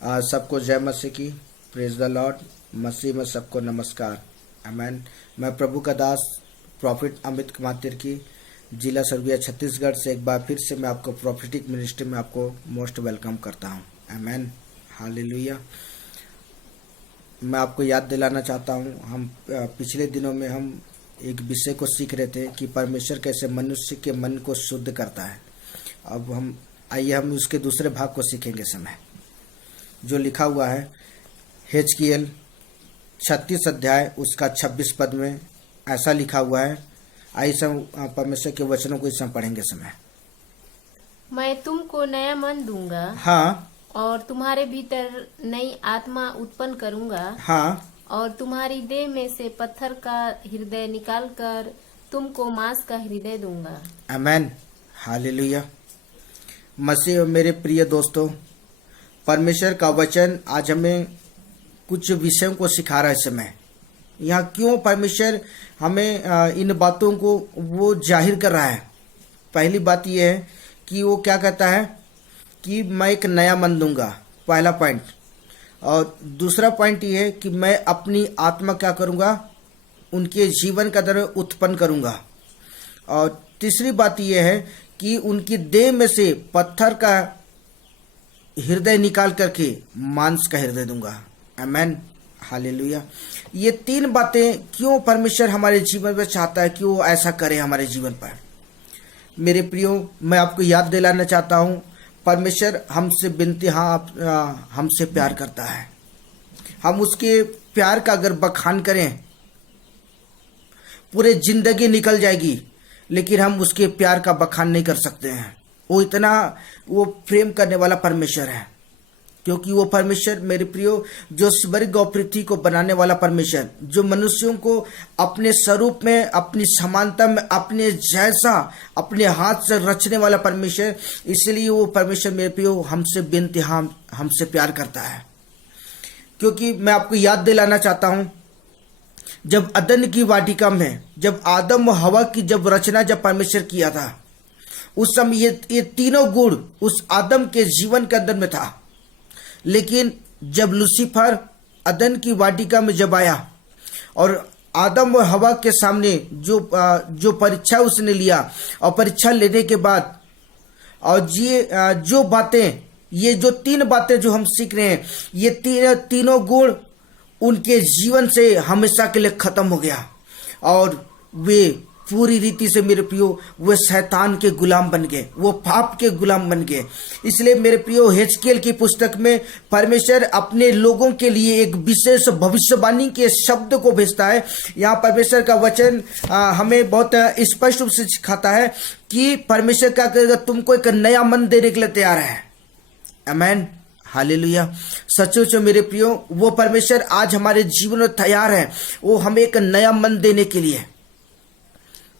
सबको जय मसीह की। Praise the Lord. मसीह में सबको नमस्कार। आमेन। मैं प्रभु का दास प्रॉफिट अमित कुमार की जिला सरगुजा छत्तीसगढ़ से एक बार फिर से मैं आपको प्रॉफिटिक मिनिस्ट्री में आपको मोस्ट वेलकम करता हूं। आमेन। हालेलुया। मैं आपको याद दिलाना चाहता हूं, हम पिछले दिनों में हम एक विषय को सीख रहे थे कि परमेश्वर कैसे मनुष्य के मन को शुद्ध करता है। अब हम उसके दूसरे भाग को सीखेंगे। समय जो लिखा हुआ है HKL 36 अध्याय उसका 26 पद में ऐसा लिखा हुआ है। आइए सब परमेश्वर के वचनों को इस समय पढ़ेंगे। समय मैं तुमको नया मन दूंगा। हाँ। और तुम्हारे भीतर नई आत्मा उत्पन्न करूंगा। हाँ। और तुम्हारी देह में से पत्थर का हृदय निकालकर तुमको मांस का हृदय दूंगा। आमेन। हालेलुया। मसीह और मेरे प्रिय दोस्तों, परमेश्वर का वचन आज हमें कुछ विषयों को सिखा रहा है। समय यहाँ क्यों परमेश्वर हमें इन बातों को वो जाहिर कर रहा है। पहली बात यह है कि वो क्या कहता है कि मैं एक नया मन दूंगा, पहला पॉइंट। और दूसरा पॉइंट ये है कि मैं अपनी आत्मा क्या करूंगा, उनके जीवन का दर उत्पन्न करूंगा। और तीसरी बात यह है कि उनकी देह में से पत्थर का हृदय निकाल करके मांस का हृदय दूंगा। आमेन। हालेलुया। ये तीन बातें क्यों परमेश्वर हमारे जीवन में चाहता है कि वो ऐसा करे हमारे जीवन पर। मेरे प्रियो, मैं आपको याद दिलाना चाहता हूँ, परमेश्वर हमसे बिनती हमसे प्यार करता है। हम उसके प्यार का अगर बखान करें पूरे जिंदगी निकल जाएगी, लेकिन हम उसके प्यार का बखान नहीं कर सकते हैं। वो प्रेम करने वाला परमेश्वर है। क्योंकि वो परमेश्वर मेरे प्रियो जो स्वर्ग और पृथ्वी को बनाने वाला परमेश्वर, जो मनुष्यों को अपने स्वरूप में, अपनी समानता में, अपने जैसा अपने हाथ से रचने वाला परमेश्वर, इसलिए वो परमेश्वर मेरे प्रियो हमसे बेइंतहा हमसे प्यार करता है। क्योंकि मैं आपको याद दिलाना चाहता हूँ, जब अदन की वाटिका में जब आदम और हवा की जब रचना जब परमेश्वर किया था, उस समय ये तीनों गुण उस आदम के जीवन के अंदर में था। लेकिन जब लूसीफर अदन की वाटिका में जब आया और आदम और हवा के सामने जो परीक्षा उसने लिया, और परीक्षा लेने के बाद और ये जो तीन बातें जो हम सीख रहे हैं, ये तीनों गुण उनके जीवन से हमेशा के लिए खत्म हो गया और वे पूरी रीति से मेरे प्रियो वो शैतान के गुलाम बन गए, वो पाप के गुलाम बन गए। इसलिए मेरे प्रियो HKL की पुस्तक में परमेश्वर अपने लोगों के लिए एक विशेष भविष्यवाणी के शब्द को भेजता है। यहाँ परमेश्वर का वचन हमें बहुत स्पष्ट रूप से सिखाता है कि परमेश्वर क्या करेगा, तुमको एक नया मन देने के लिए तैयार है। आमेन। हालेलुया। सचमुच मेरे प्रियो वो परमेश्वर आज हमारे जीवन में तैयार है, वो हमें एक नया मन देने के लिए।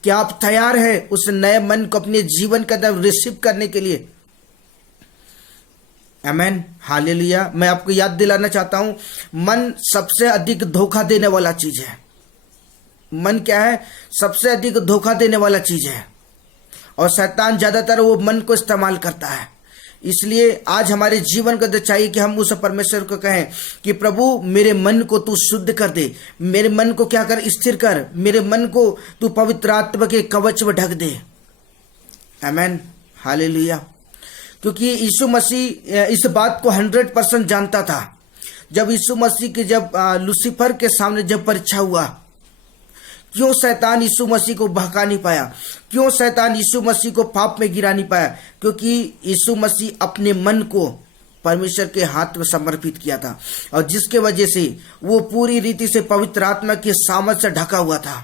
क्या आप तैयार हैं उस नए मन को अपने जीवन के अंदर रिसीव करने के लिए? आमेन। हालेलुया। मैं आपको याद दिलाना चाहता हूं, मन सबसे अधिक धोखा देने वाला चीज है। मन क्या है? सबसे अधिक धोखा देने वाला चीज है, और शैतान ज्यादातर वो मन को इस्तेमाल करता है। इसलिए आज हमारे जीवन को चाहिए कि हम उस परमेश्वर को कहें कि प्रभु मेरे मन को तू शुद्ध कर दे, मेरे मन को क्या कर, स्थिर कर, मेरे मन को तू पवित्र आत्मा के कवच में ढक दे। आमेन। हालेलुया। क्योंकि यीशु मसीह इस बात को 100% जानता था। जब यीशु मसीह के जब लूसीफर के सामने जब परीक्षा हुआ, क्यों शैतान यीशु मसीह को बहका नहीं पाया, क्यों शैतान यीशु मसीह को पाप में गिरा नहीं पाया? क्योंकि यीशु मसीह अपने मन को परमेश्वर के हाथ में समर्पित किया था, और जिसके वजह से वो पूरी रीति से पवित्र आत्मा के सामर्थ से ढका हुआ था।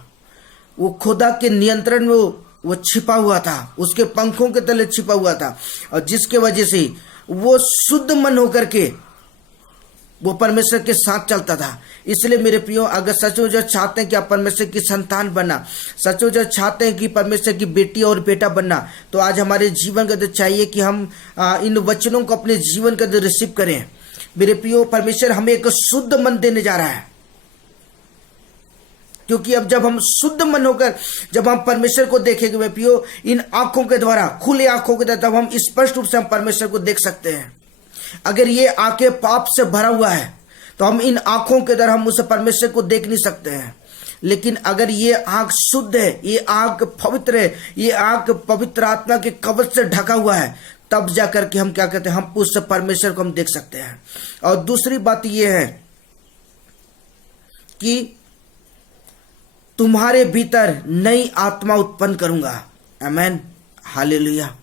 वो खुदा के नियंत्रण में वो छिपा हुआ था, उसके पंखों के तले छिपा हुआ था, और जिसके वजह से वो शुद्ध मन होकर के वो परमेश्वर के साथ चलता था। इसलिए मेरे प्रियो, अगर सचमुच चाहते हैं कि आप परमेश्वर की संतान बनना, सचमुच चाहते हैं कि परमेश्वर की बेटी और बेटा बनना, तो आज हमारे जीवन के अंदर चाहिए कि हम इन वचनों को अपने जीवन के अंदर रिसीव करें। मेरे प्रियो, परमेश्वर हमें एक शुद्ध मन देने जा रहा है। क्योंकि अब जब हम शुद्ध मन होकर जब हम परमेश्वर को देखेंगे मेरे प्रियो, इन आंखों के द्वारा, खुले आंखों के द्वारा, तब हम स्पष्ट रूप से हम परमेश्वर को देख सकते हैं। अगर ये आंखें पाप से भरा हुआ है तो हम इन आंखों के द्वारा हम उस परमेश्वर को देख नहीं सकते हैं। लेकिन अगर ये आंख शुद्ध है, ये आंख पवित्र है, ये आंख पवित्र आत्मा के कवच से ढका हुआ है, तब जाकर के हम क्या कहते हैं, हम उस परमेश्वर को हम देख सकते हैं। और दूसरी बात यह है कि तुम्हारे भीतर नई आत्मा उत्पन्न करूंगा। आमेन, हालेलुया।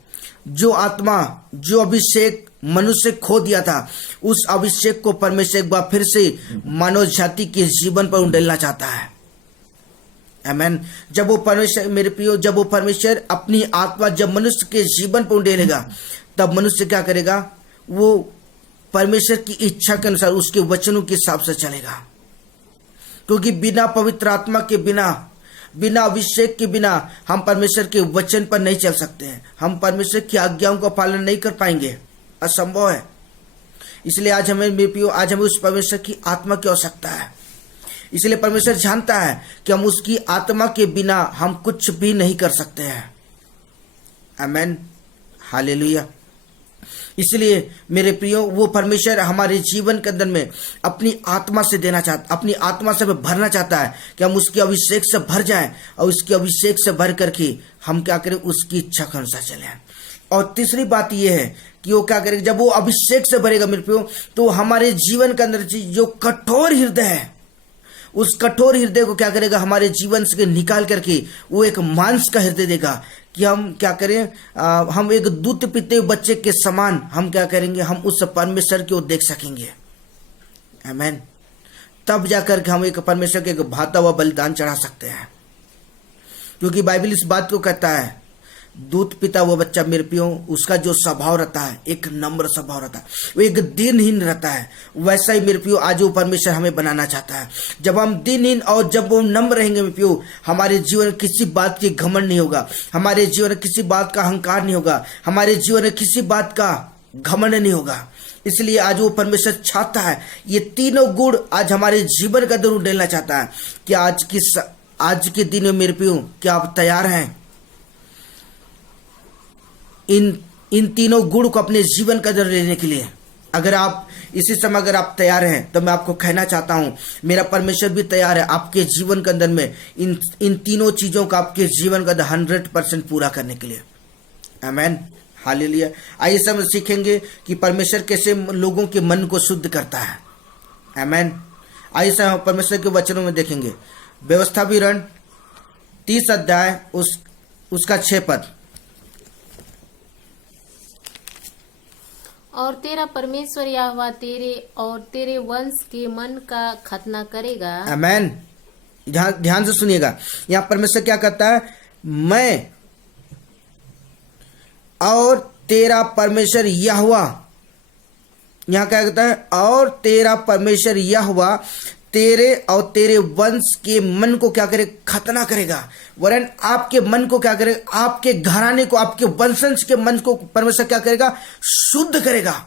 जो आत्मा, जो अभिषेक मनुष्य खो दिया था, उस अभिषेक को परमेश्वर एक बार फिर से मानव जाति के जीवन पर उंडेलना चाहता है। आमेन। जब वो परमेश्वर, मेरे प्रियो, जब वो परमेश्वर अपनी आत्मा जब मनुष्य के जीवन पर उंडेलेगा, तब मनुष्य क्या करेगा, वो परमेश्वर की इच्छा के अनुसार उसके वचनों के हिसाब से चलेगा। क्योंकि बिना पवित्र आत्मा के बिना, बिना अभिषेक के बिना हम परमेश्वर के वचन पर नहीं चल सकते हैं। हम परमेश्वर की आज्ञाओं का पालन नहीं कर पाएंगे, असंभव है। इसलिए आज हमें, मेरे प्रियो, आज हमें उस परमेश्वर की आत्मा की आवश्यकता है। इसलिए परमेश्वर जानता है कि हम उसकी आत्मा के बिना हम कुछ भी नहीं कर सकते हैं। आमेन, हालेलुया। इसलिए मेरे प्रियो, वो परमेश्वर हमारे जीवन के अंदर में अपनी आत्मा से देना चाहता, अपनी आत्मा से भरना चाहता है कि हम उसके अभिषेक से भर जाएं और उसके अभिषेक से भर करके हम क्या करें, उसकी इच्छा के अनुसार चलें। और तीसरी बात यह है कि वो क्या करेगा, जब वो अभिषेक से भरेगा मेरे प्रियो, तो हमारे जीवन के अंदर जो कठोर हृदय है, उस कठोर हृदय को क्या करेगा, हमारे जीवन से निकाल करके वो एक मांस का हृदय देगा कि हम क्या करें, हम एक दूध पीते हुए बच्चे के समान हम क्या करेंगे, हम उस परमेश्वर को देख सकेंगे। आमेन। तब जाकर के हम एक परमेश्वर के एक भाता हुआ बलिदान चढ़ा सकते हैं। क्योंकि बाइबल इस बात को कहता है, दूध पीता हुआ बच्चा मेरे प्रियो, उसका जो स्वभाव रहता है, एक नम्र स्वभाव रहता है, वो एक दीनहीन रहता है। वैसा ही मेरे प्रियो आज वो परमेश्वर हमें बनाना चाहता है। जब हम दीनहीन और जब वो नम्र रहेंगे मेरे प्रियो, हमारे जीवन में किसी बात की घमंड नहीं होगा, हमारे जीवन में किसी बात का अहंकार नहीं होगा, हमारे जीवन में किसी बात का घमंड नहीं होगा। इसलिए आज वो परमेश्वर चाहता है, ये तीनों गुण आज हमारे जीवन का अंदर उंडेलना चाहता है। कि आज के दिन में मेरे प्रियो, क्या आप तैयार हैं इन तीनों गुण को अपने जीवन का अंदर लेने के लिए? अगर आप इसी समय अगर आप तैयार हैं, तो मैं आपको कहना चाहता हूं, मेरा परमेश्वर भी तैयार है आपके जीवन के अंदर में इन तीनों चीजों का आपके जीवन का 100% पूरा करने के लिए। आमेन, हालेलुया। आइए सब सीखेंगे कि परमेश्वर कैसे लोगों के मन को शुद्ध करता है। आमेन। आइए सब परमेश्वर के वचनों में देखेंगे। व्यवस्था विवरण 30 अध्याय उसका 6 पद। और तेरा परमेश्वर यहोवा तेरे और तेरे वंश के मन का खतना करेगा। आमेन। ध्यान से सुनिएगा, यहाँ परमेश्वर क्या कहता है, मैं और तेरा परमेश्वर यहोवा, यहाँ क्या कहता है, और तेरा परमेश्वर यहोवा तेरे और तेरे वंश के मन को क्या करे, खतना करेगा। वरन आपके मन को क्या करेगा, आपके घराने को, आपके वंशज के मन को परमेश्वर क्या करेगा, शुद्ध करेगा।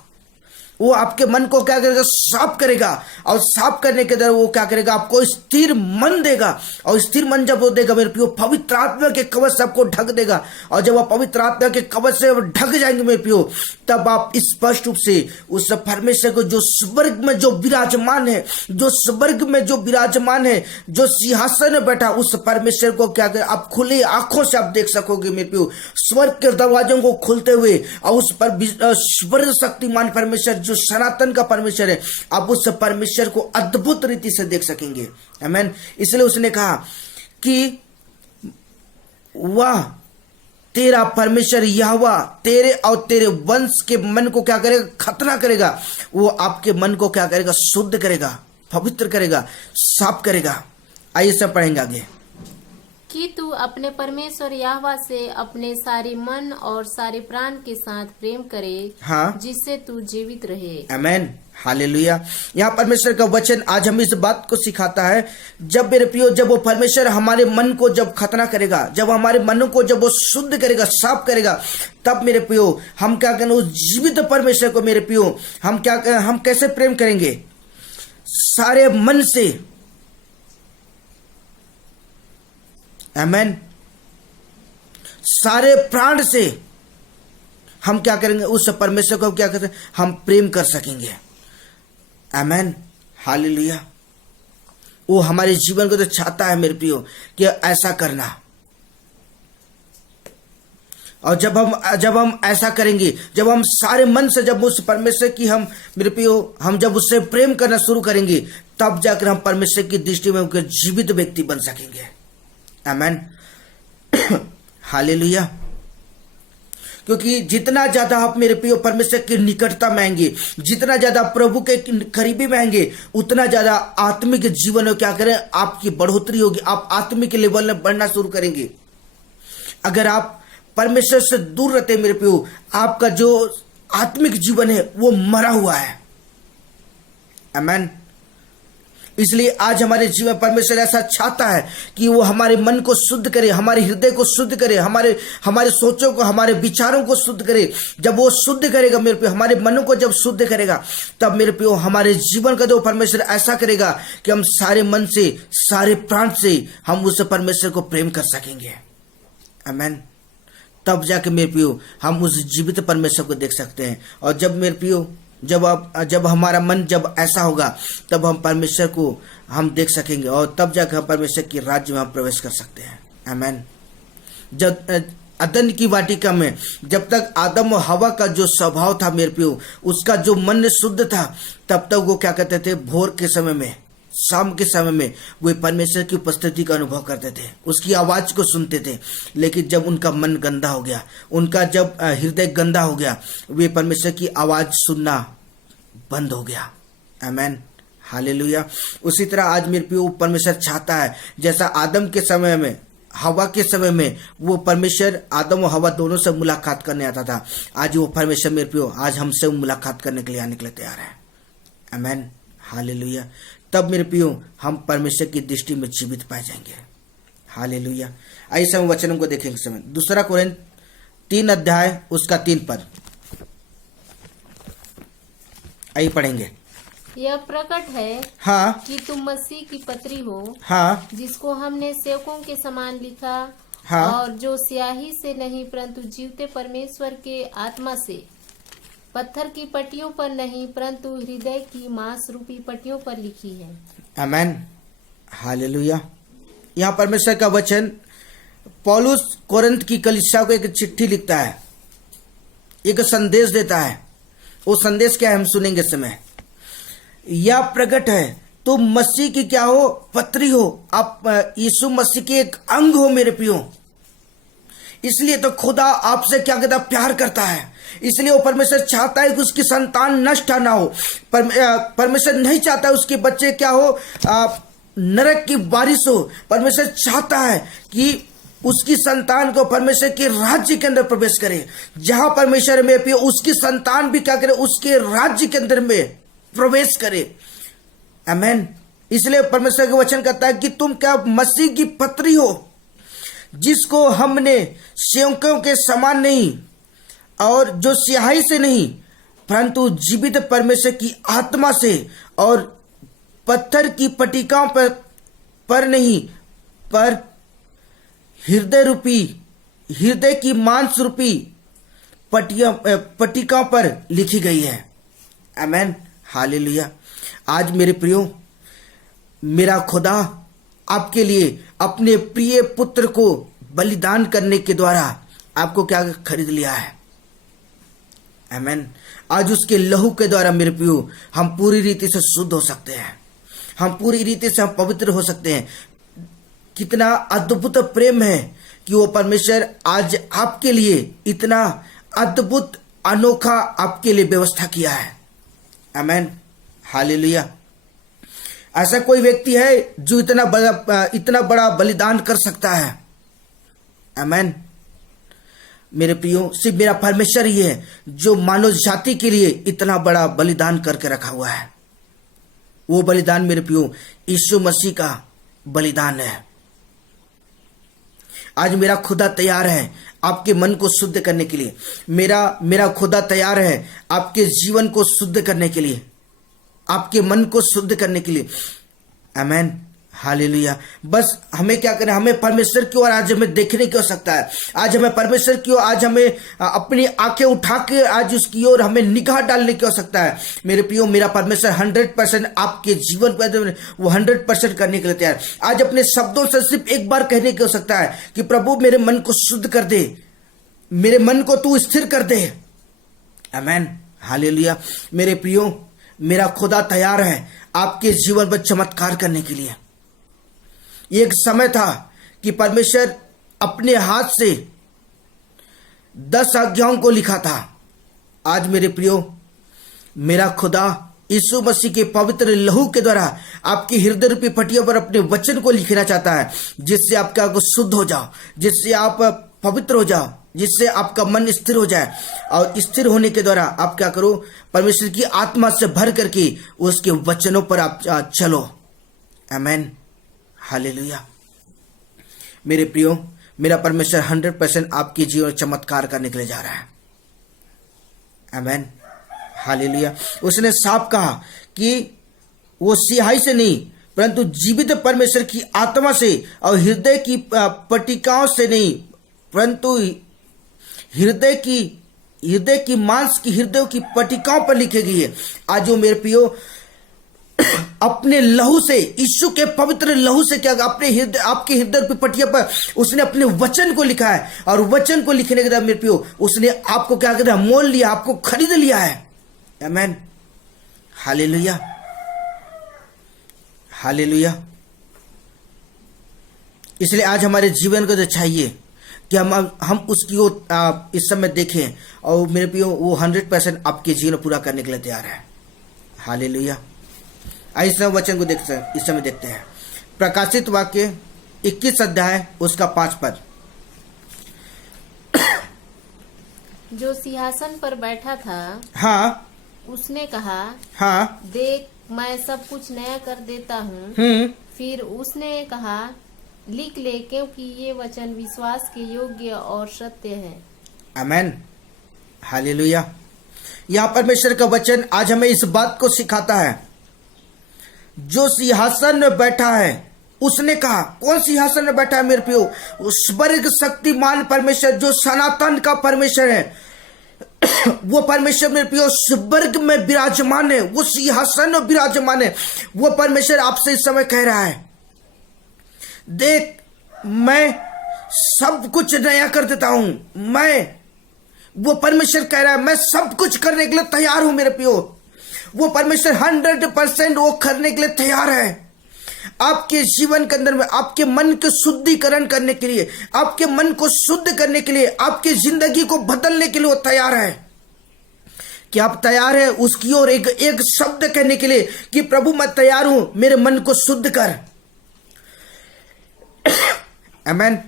वो आपके मन को क्या करेगा, साफ करेगा। और साफ करने के द्वारा वो क्या करेगा, आपको स्थिर मन देगा। और स्थिर मन जब वो देगा मेरे प्रियो, पवित्र आत्मा के कवच से आपको ढक देगा। और जब आप पवित्र आत्मा के कवच से ढक जाएंगे मेरे प्रियो, तब आप स्पष्ट रूप से उस परमेश्वर को जो स्वर्ग में जो विराजमान है, जो स्वर्ग में जो विराजमान है, जो सिंहासन में बैठा, उस परमेश्वर को क्या करें, आप खुली आंखों से आप देख सकोगे मेरे प्रियो, स्वर्ग के दरवाजों को खुलते हुए। और उस पर स्वर्ग शक्तिमान परमेश्वर जो सनातन का परमेश्वर है, आप उस परमेश्वर को अद्भुत रीति से देख सकेंगे। आमेन। इसलिए उसने कहा कि वह तेरा परमेश्वर यहोवा तेरे और तेरे वंश के मन को क्या करेगा, खतना करेगा। वो आपके मन को क्या करेगा, शुद्ध करेगा, पवित्र करेगा, साफ करेगा। आइए सब पढ़ेंगे आगे। कि तू अपने परमेश्वर यहोवा से अपने सारे मन और सारे प्राण के साथ प्रेम करे, हाँ, जिससे तू जीवित रहे। आमेन, हालेलुया। यहाँ परमेश्वर का वचन आज हमें इस बात को सिखाता है, जब मेरे प्रियो, जब वो परमेश्वर हमारे मन को जब खतना करेगा, जब हमारे मन को जब वो शुद्ध करेगा, साफ करेगा, तब मेरे प्रियो हम क्या करें, उस जीवित परमेश्वर को मेरे प्रियो हम कैसे प्रेम करेंगे, सारे मन से। आमेन। सारे प्राण से, हम क्या करेंगे, उस परमेश्वर को क्या करते, हम प्रेम कर सकेंगे। आमेन, हालेलुया। वो हमारे जीवन को तो चाहता है मेरे प्रियो कि ऐसा करना। और जब हम ऐसा करेंगे, जब हम सारे मन से जब उस परमेश्वर की हम मेरे प्रियो हम जब उससे प्रेम करना शुरू करेंगे, तब जाकर हम परमेश्वर की दृष्टि में उनके जीवित व्यक्ति बन सकेंगे। आमेन, हालेलुया। क्योंकि जितना ज्यादा आप मेरे प्रियो परमेश्वर की निकटता में आएंगे, जितना ज्यादा प्रभु के करीबी में आएंगे, उतना ज्यादा आत्मिक जीवन में क्या करें, आपकी बढ़ोतरी होगी, आप आत्मिक लेवल में बढ़ना शुरू करेंगे। अगर आप परमेश्वर से दूर रहते मेरे प्रियो, आपका जो आत्मिक जीवन है वो मरा हुआ है। आमेन। इसलिए आज हमारे जीवन परमेश्वर ऐसा चाहता है कि वो हमारे मन को शुद्ध करे, हमारे हृदय को शुद्ध करे, हमारे सोचों को, हमारे विचारों को शुद्ध करे। जब वो शुद्ध करेगा मेरे प्रियो, हमारे मनों को जब शुद्ध करेगा, तब मेरे प्रियो हमारे जीवन का जो परमेश्वर ऐसा करेगा कि हम सारे मन से, सारे प्राण से हम उस परमेश्वर को प्रेम कर सकेंगे। आमेन। तब जाके मेरे प्रियो हम उस जीवित परमेश्वर को देख सकते हैं। और जब मेरे प्रियो जब हमारा मन जब ऐसा होगा, तब हम परमेश्वर को हम देख सकेंगे, और तब जाकर हम परमेश्वर के राज्य में हम प्रवेश कर सकते हैं। आमेन। जब अदन की वाटिका में जब तक आदम और हवा का जो स्वभाव था मेरे प्रियो, उसका जो मन शुद्ध था, तब तक वो क्या कहते थे, भोर के समय में, शाम के समय में वे परमेश्वर की उपस्थिति का अनुभव करते थे, उसकी आवाज को सुनते थे। लेकिन जब उनका मन गंदा हो गया, उनका जब हृदय गंदा हो गया, वे परमेश्वर की आवाज सुनना बंद हो गया। आमेन, हालेलुया। उसी तरह आज मेरे प्रियो परमेश्वर चाहता है, जैसा आदम के समय में, हवा के समय में वो परमेश्वर आदम और हवा दोनों से मुलाकात करने आता था, आज वो परमेश्वर मेरे प्रियो आज हमसे मुलाकात करने के लिए आने के लिए तैयार है। आमेन, हालेलुया। तब मेरे प्रियो हम परमेश्वर की दृष्टि में जीवित पाए जाएंगे। हालेलुया। आइए हम वचनों को देखेंगे समय 2 कोरिन्थ 3 अध्याय उसका 3 पद, आइए पढ़ेंगे। यह प्रकट है हाँ कि तुम मसीह की पत्री हो, हाँ जिसको हमने सेवकों के समान लिखा, हाँ, और जो स्याही से नहीं परंतु जीवते परमेश्वर के आत्मा से, पत्थर की पट्टियों पर नहीं परंतु हृदय की मांस रूपी पट्टियों पर लिखी है। आमेन, हालेलुया। यहाँ परमेश्वर का वचन पौलुस कोरिन्थ की कलीसिया को एक चिट्ठी लिखता है, एक संदेश देता है। वो संदेश क्या है हम सुनेंगे समय। यह प्रकट है तुम मसीह की क्या हो, पत्री हो, आप यीशु मसीह के एक अंग हो मेरे प्रियो। इसलिए तो खुदा आपसे क्या कहता, प्यार करता है। इसलिए वो परमेश्वर चाहता है कि उसकी संतान नष्ट ना हो। परमेश्वर नहीं चाहता उसके बच्चे क्या हो, नरक की बारिश हो। परमेश्वर चाहता है कि उसकी संतान को परमेश्वर के राज्य के अंदर प्रवेश करे। जहां परमेश्वर में भी उसकी संतान भी क्या करे, उसके राज्य के अंदर में प्रवेश करे। आमेन। इसलिए परमेश्वर का वचन कहता है कि तुम क्या मसीह की पत्री हो, जिसको हमने सेवकों के समान नहीं और जो स्याही से नहीं परंतु जीवित परमेश्वर की आत्मा से और पत्थर की पट्टिकाओं पर नहीं पर हृदय की मांस रूपी पट्टिकाओं पर लिखी गई है। आमेन, हालेलुया। आज मेरे प्रियो, मेरा खुदा आपके लिए अपने प्रिय पुत्र को बलिदान करने के द्वारा आपको क्या खरीद लिया है। आमेन। आज उसके लहू के द्वारा मेरे प्रियो हम पूरी रीति से शुद्ध हो सकते हैं, हम पूरी रीति से हम पवित्र हो सकते हैं। कितना अद्भुत प्रेम है कि वो परमेश्वर आज आपके लिए इतना अद्भुत अनोखा आपके लिए व्यवस्था किया है। आमेन, हालेलुया। ऐसा कोई व्यक्ति है जो इतना बड़ा बलिदान कर सकता है। आमेन। मेरे प्रियो, सिर्फ मेरा परमेश्वर ही है जो मानव जाति के लिए इतना बड़ा बलिदान करके रखा हुआ है। वो बलिदान मेरे प्रियो यीशु मसीह का बलिदान है। आज मेरा खुदा तैयार है आपके मन को शुद्ध करने के लिए। मेरा खुदा तैयार है आपके जीवन को शुद्ध करने के लिए, आपके मन को शुद्ध करने के लिए। आमेन, हालेलुया। बस हमें क्या करें, हमें परमेश्वर की ओर आज हमें देखने की आवश्यकता है। आज हमें परमेश्वर की ओर, आज हमें अपनी आंखें उठा के आज उसकी ओर हमें निगाह डालने की आवश्यकता है। मेरे प्रियो, मेरा परमेश्वर 100% आपके जीवन पर वो 100% करने के लिए तैयार। आज अपने शब्दों से सिर्फ एक बार कहने की आवश्यकता है कि प्रभु मेरे मन को शुद्ध कर दे, मेरे मन को तू स्थिर कर दे। आमीन, हालेलुया। मेरे प्रियो, मेरा खुदा तैयार है आपके जीवन पर चमत्कार करने के लिए। एक समय था कि परमेश्वर अपने हाथ से 10 आज्ञाओं को लिखा था। आज मेरे प्रियो, मेरा खुदा यीशु मसीह के पवित्र लहू के द्वारा आपकी हृदय रूपी पट्टियों पर अपने वचन को लिखना चाहता है, जिससे आपका को शुद्ध हो जाओ, जिससे आप पवित्र हो जाओ, जिससे आपका मन स्थिर हो जाए। और स्थिर होने के द्वारा आप क्या करो, परमेश्वर की आत्मा से भर करके उसके वचनों पर आप चलो। आमीन, हालेलुया। मेरे प्रियो, मेरा परमेश्वर 100% आपके जीवन में चमत्कार करने के लिए जा रहा है। आमीन, हालेलुया। उसने साफ कहा कि वो सिहाई से नहीं परंतु जीवित परमेश्वर की आत्मा से और हृदय की पट्टिकाओं से नहीं परंतु हृदय की मांस की हृदय की पट्टिकाओं पर लिखी गई है। आज जो मेरे प्रियो, अपने लहू से, यीशु के पवित्र लहू से क्या अपने हृदय, आपके हृदय की पट्टियों पर उसने अपने वचन को लिखा है। और वचन को लिखने के बाद मेरे प्रियो, उसने आपको क्या कहता है, मोल लिया, आपको खरीद लिया है। आमीन, हालेलुया, हालेलुया। इसलिए आज हमारे जीवन को तो चाहिए कि हम उसकी ओर इस समय देखें, और मेरे प्रियो वो 100% आपके जीवन पूरा करने के लिए तैयार है। हालेलुया। इस समय वचन को इस समय देखते हैं। प्रकाशित वाक्य 21 अध्याय उसका 5 पद। जो सिंहासन पर बैठा था, हाँ, उसने कहा, हाँ, देख मैं सब कुछ नया कर देता हूँ। फिर उसने कहा, लिख ले, क्योंकि ये वचन विश्वास के योग्य और सत्य है। आमीन, हालेलुया। यहाँ परमेश्वर का वचन आज हमें इस बात को सिखाता है, जो सिंहासन में बैठा है उसने कहा। कौन सिंहासन में बैठा है मेरे प्रियो? उस स्वर्ग शक्तिमान परमेश्वर, जो सनातन का परमेश्वर है, वो परमेश्वर मेरे प्रियो स्वर्ग में विराजमान है, वो सिंहासन में विराजमान है। वो परमेश्वर आपसे इस समय कह रहा है, देख मैं सब कुछ नया कर देता हूं। वो परमेश्वर कह रहा है, मैं सब कुछ करने के लिए तैयार हूं मेरे प्रियो। वो परमेश्वर 100% वो करने के लिए तैयार है। आपके जीवन के अंदर में आपके मन के शुद्धिकरण करने के लिए, आपके मन को शुद्ध करने के लिए, आपकी जिंदगी को बदलने के लिए वो तैयार है। कि आप तैयार है उसकी ओर एक शब्द कहने के लिए कि प्रभु मैं तैयार हूं, मेरे मन को शुद्ध कर। आमीन,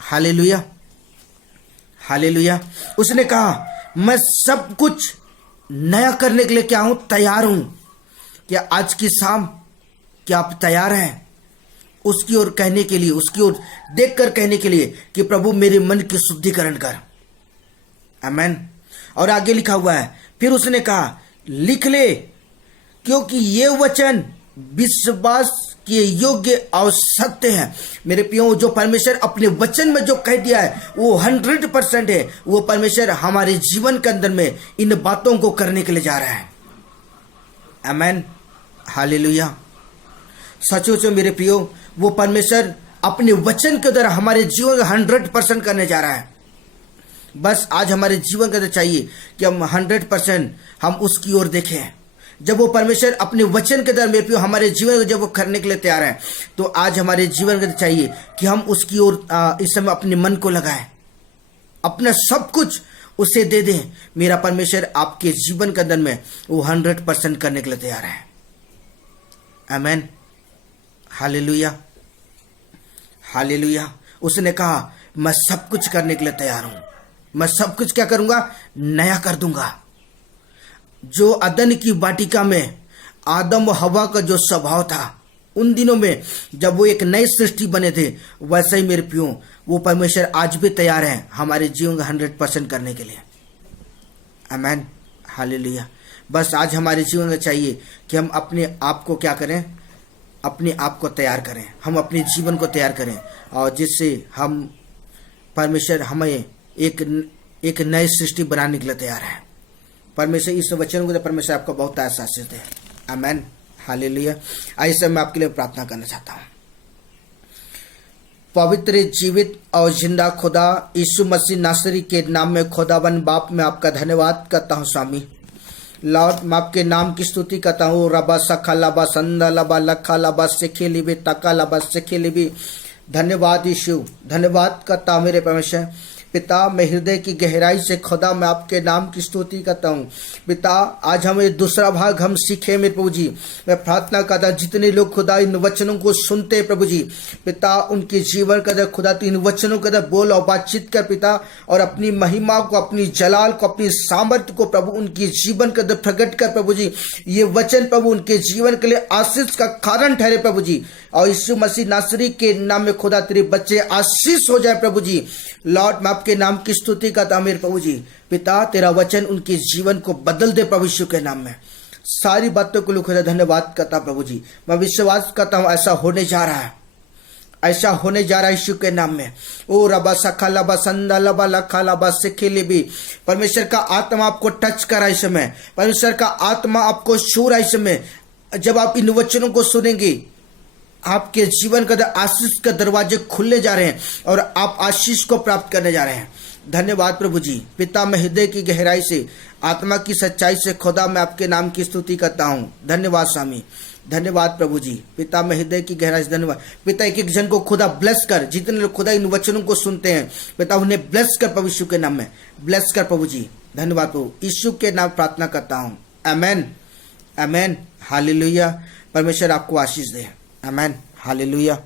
हालेलुया, हालेलुया। उसने कहा मैं सब कुछ नया करने के लिए क्या हूं, तैयार हूं। क्या आज की शाम क्या आप तैयार हैं उसकी ओर कहने के लिए, उसकी ओर देखकर कहने के लिए कि प्रभु मेरे मन की शुद्धिकरण कर। आमीन। और आगे लिखा हुआ है, फिर उसने कहा लिख ले, क्योंकि ये वचन विश्वास के योग्य और सत्य है। मेरे प्रियो, जो परमेश्वर अपने वचन में जो कह दिया है वो 100% है। वो परमेश्वर हमारे जीवन के अंदर में इन बातों को करने के लिए जा रहा है। आमीन, हालेलुया। सचमुच मेरे प्रियो, वो परमेश्वर अपने वचन के द्वारा हमारे जीवन का 100% करने जा रहा है। बस आज हमारे जीवन का तो चाहिए कि हम 100% हम उसकी ओर देखें। जब वो परमेश्वर अपने वचन के द्वारा मेरे प्रियो हमारे जीवन को जब वो करने के लिए तैयार है, तो आज हमारे जीवन का तो चाहिए कि हम उसकी ओर इस समय अपने मन को लगाएं, अपना सब कुछ उसे दे दें। मेरा परमेश्वर आपके जीवन के अंदर में वो 100% करने के लिए तैयार है। आमीन, हालेलुया, हालेलुया। उसने कहा मैं सब कुछ करने के लिए तैयार हूं। मैं सब कुछ क्या करूंगा, नया कर दूंगा। जो अदन की वाटिका में आदम और हवा का जो स्वभाव था उन दिनों में जब वो एक नई सृष्टि बने थे, वैसे ही मेरे प्रियो वो परमेश्वर आज भी तैयार है हमारे जीवन का 100% करने के लिए। आमीन, हालेलुया। बस आज हमारे जीवन में चाहिए कि हम अपने आप को क्या करें, अपने आप को तैयार करें, हम अपने जीवन को तैयार करें, और जिससे हम परमेश्वर हमें एक नई सृष्टि बनाने के लिए तैयार है। परमेश्वर इस वचन को परमेश्वर आपको बहुत आशीष दे। आमीन, हालेलुया। ऐसे मैं आपके लिए प्रार्थना करना चाहता हूँ। पवित्र, जीवित और जिंदा खुदा यीशु मसीह नासरी के नाम में खुदावन बाप मैं आपका धन्यवाद करता हूँ स्वामी। लॉर्ड, मैं आपके नाम की स्तुति करता हूँ। रबा सखा लबा संदा लबा लखा लबा सिखे लिबी तका लबा सिखे लिबी। धन्यवाद यीशु, धन्यवाद करता हूँ मेरे परमेश्वर पिता। मैं हृदय की गहराई से खुदा मैं आपके नाम की स्तुति करता हूँ पिता। आज हमें दूसरा भाग हम सीखे मेरे प्रभु जी। मैं प्रार्थना करता जितने लोग खुदा इन वचनों को सुनते प्रभु जी पिता, उनके जीवन का खुदा तो इन वचनों का बोल और बातचीत कर पिता, और अपनी महिमा को, अपनी जलाल को, अपनी सामर्थ्य को प्रभु उनके जीवन का प्रकट कर प्रभु जी। ये वचन प्रभु उनके जीवन के लिए आशीष का कारण ठहरे प्रभु जी, और यीशु मसीह नासरी के नाम में खुदा तेरे बच्चे आशीष हो जाए प्रभु जी। लॉर्ड, मैं आपके नाम की स्तुति करता हूं मेरे प्रभु जी पिता। तेरा वचन उनके जीवन को बदल दे प्रभु यीशु के नाम में। सारी बातों को लिखो धन्यवाद करता प्रभु जी। मैं विश्वास करता हूं ऐसा होने जा रहा है, ऐसा होने जा रहा है यीशु के नाम में। ओ रबा सखा लबा संदा लबा लखा लबा सिखे लिबी। परमेश्वर का आत्मा आपको टच करा इस समय, परमेश्वर का आत्मा आपको छू रहा इस समय। जब आप इन वचनों को सुनेंगे आपके जीवन का आशीष के दरवाजे खुलने जा रहे हैं और आप आशीष को प्राप्त करने जा रहे हैं। धन्यवाद प्रभु जी पिता। मैं हृदय की गहराई से, आत्मा की सच्चाई से खुदा मैं आपके नाम की स्तुति करता हूँ। धन्यवाद स्वामी, धन्यवाद प्रभु जी पिता। मैं हृदय की गहराई से धन्यवाद पिता। एक एक जन को खुदा ब्लेस कर, जितने लोग खुदा इन वचनों को सुनते हैं पिता उन्हें ब्लेस कर प्रभु यीशु के नाम में, ब्लेस कर प्रभु जी। धन्यवाद प्रभु, यीशु के नाम प्रार्थना करता हूँ। आमेन, आमेन, हालेलुया। परमेश्वर आपको आशीष दे। आमेन, हालेलुया।